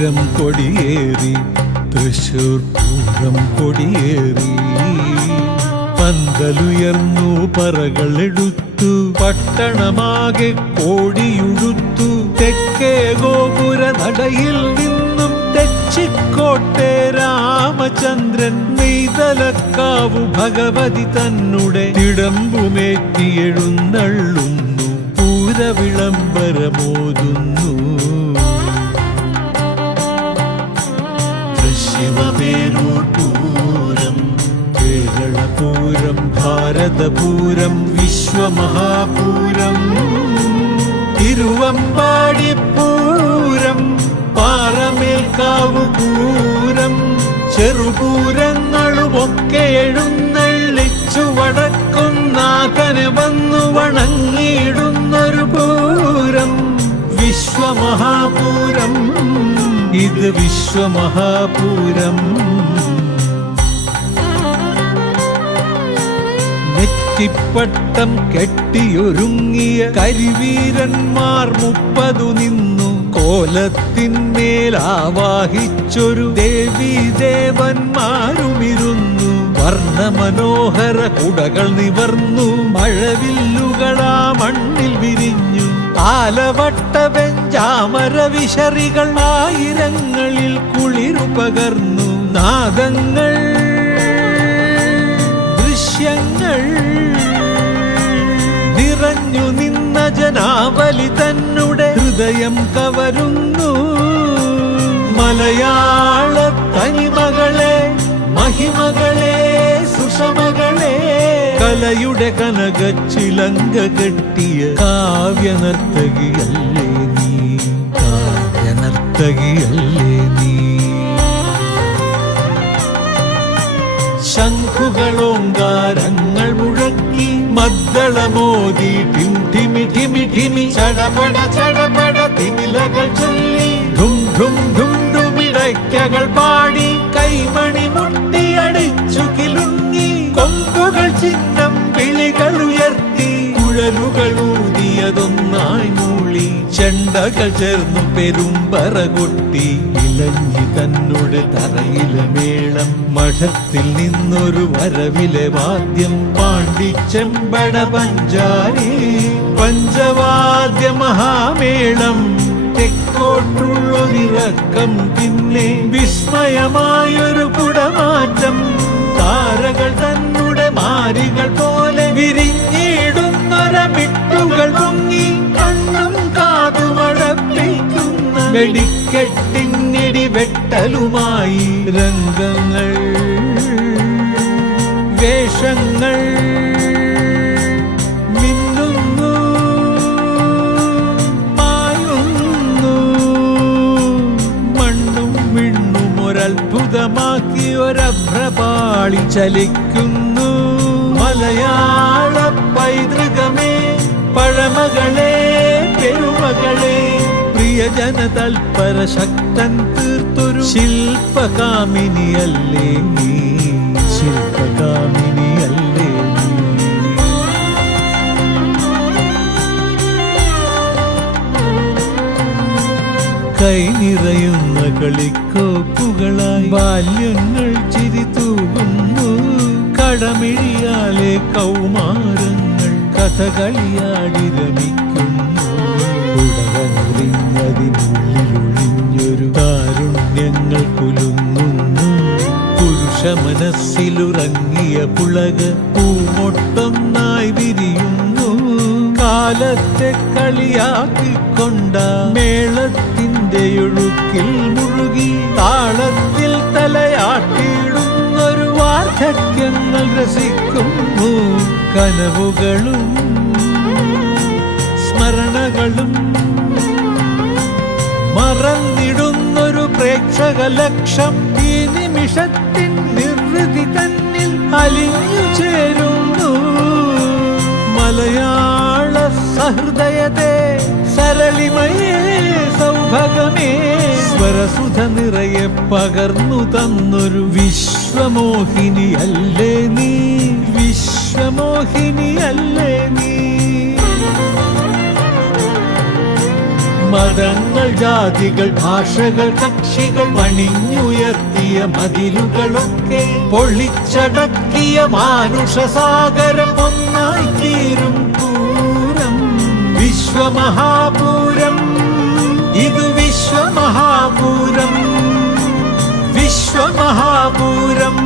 പൂരം കൊടിയേറി, തൃശൂർ പൂരം കൊടിയേറി. പന്തലുയർന്നു പറകളെടുത്തു, പട്ടണമാകെ കോടിയുടുത്തു. തെക്കേ ഗോപുര നടയിൽ നിന്നും തെച്ചിക്കോട്ടെ രാമചന്ദ്രൻ നെയ്തലക്കാവു ഭഗവതി തന്നെ തിടമ്പുമേറ്റി എഴുന്നള്ളുന്നു, പൂരവിളംബരമോതുന്നു. തൃശ്ശിവപേരൂർ പൂരം, കേരളപൂരം, ഭാരതപൂരം, വിശ്വമഹാപൂരം. തിരുവമ്പാടി പൂരം, പാറമേൽക്കാവു പൂരം. ചെറുപൂരങ്ങളുമൊക്കെ എഴുന്നള്ളിച്ചു വടക്കുന്നാഥനെ വന്നു വണങ്ങിയിടുന്നൊരു പൂരം, വിശ്വമഹാപൂരം. ഇത് വിശ്വമഹാപൂരം. നെറ്റിപ്പട്ടം കെട്ടിയൊരുങ്ങിയ കരിവീരന്മാർ 30 നിന്നു. കോലത്തിന്മേൽ ആവാഹിച്ചൊരു ദേവീദേവന്മാരുമിരുന്നു. വർണ്ണമനോഹര കുടകൾ നിവർന്നു, മഴവില്ലുകളാ മണ്ണിൽ വിരിഞ്ഞു. ആലവട്ട വെഞ്ചാമര വിശറികൾ ആയിരങ്ങളിൽ കുളിരുപകർന്നു. നാദങ്ങൾ, ദൃശ്യങ്ങൾ നിറഞ്ഞു നിന്ന ജനാവലി തന്നെ ഹൃദയം കവരുന്നു. മലയാള തനിമകളെ, മഹിമകളെ, സുഷമകളെ, കലയുടെ കനകച്ചിലങ്ക കെട്ടിയ കാവ്യനർത്തകിയല്ലേ നീ, കാവ്യനർത്തകിയല്ലേ നീ. ശംഖുകളോങ്കാരങ്ങൾ മുഴക്കി, മദ്ദളമോദി ഠിം ഠിമി ഠിമി ഠിമി, ചടപട ചടപട തിമിലകൾ ചൊല്ലി, ധും ധും ധും ധുമിടയ്ക്കകൾ പാടി, കൈമണി മുട്ടിയടിച്ചു കിലുങ്ങി. കൊമ്പുകൾ ചിഹ്നം വിളികൾ ഉയർത്തി, കുഴലുകൾ ഊതിയതൊന്നായി മൂളി. ചെണ്ടകൾ ചേർന്നു പെരുമ്പറ കൊട്ടി, ഇലഞ്ഞി തന്നെ തറയിലെ മേളം. മഠത്തിൽ നിന്നൊരു വരവിലെ വാദ്യം, പാണ്ടിച്ചെമ്പട പഞ്ചാരി പഞ്ചവാദ്യ മഹാമേളം. തെക്കോട്ടുള്ളൊരിറക്കം, പിന്നെ വിസ്മയമായൊരു കുടമാറ്റം. താരകൾ തന്നെ മാരികൾ പോലെ വിരിഞ്ഞിടുന്നൊരമിട്ടുകൾ പൊങ്ങി, കണ്ണും കാതുമടപ്പിക്കുന്ന വെടിക്കെട്ടിന്നിടി വെട്ടലുമായി. രംഗങ്ങൾ, വേഷങ്ങൾ മിന്നുന്നു, മായുന്നു. മണ്ണും വിണ്ണും ഒരത്ഭുതമാക്കി ഒരഭ്രപാളി ചലിക്കുന്നു. മലയാള പൈതൃകമേ, പഴമകളെ, പെരുമകളെ, പ്രിയജന തൽപര ശക്തൻ തീർത്തൊരു ശില്പകാമിനിയല്ലേ നീ, ശില്പകാമിനിയല്ലേ നീ. കൈ നിറയുന്ന കളിക്കോപ്പുകളായി ബാല്യങ്ങൾ ചിരി തൂകുന്നു. കടമിഴിയാലെ കൗമാരങ്ങൾ കഥകളിയാടി രമിക്കുന്നു. ഉടകനറിഞ്ഞതിനുള്ളിലൊളിഞ്ഞൊരു കാരുണ്യങ്ങൾ കുലുങ്ങുന്നു. പുരുഷ മനസ്സിലുറങ്ങിയ പുളക പൂമൊട്ടൊന്നായി വിരിയുന്നു. കാലത്തെ കളിയാക്കിക്കൊണ്ട മേളത്തിന്റെ ഒഴുക്കിൽ മുഴുകി, താളത്തിൽ തലയാട്ടിയിടുന്നൊരു വാർദ്ധക്യങ്ങൾ രസിക്കുന്നു. കനവുകളും സ്മരണകളും മറന്നിടുന്നൊരു പ്രേക്ഷക ലക്ഷം. ഈ നിമിഷത്തിൻ നിർവൃതി തന്നിൽ അലിഞ്ഞു ചേരുന്നു. മലയാള സഹൃദയത്തെ, സരളിമയേ, സൗഭഗമേ, സ്വരസുധ നിറയെ പകർന്നു തന്നൊരു വിശ്വമോഹിനിയല്ലേ നീ, വിശ്വമോഹിനിയല്ലേ നീ. മതങ്ങൾ, ജാതികൾ, ഭാഷകൾ, കക്ഷികൾ പണിഞ്ഞുയർത്തിയ മതിലുകളൊക്കെ പൊളിച്ചടക്കിയ മാനുഷസാഗരം ഒന്നായി തീരും പൂരം. വിശ്വമഹാപൂരം, ഇത് വിശ്വമഹാപൂരം, വിശ്വമഹാപൂരം.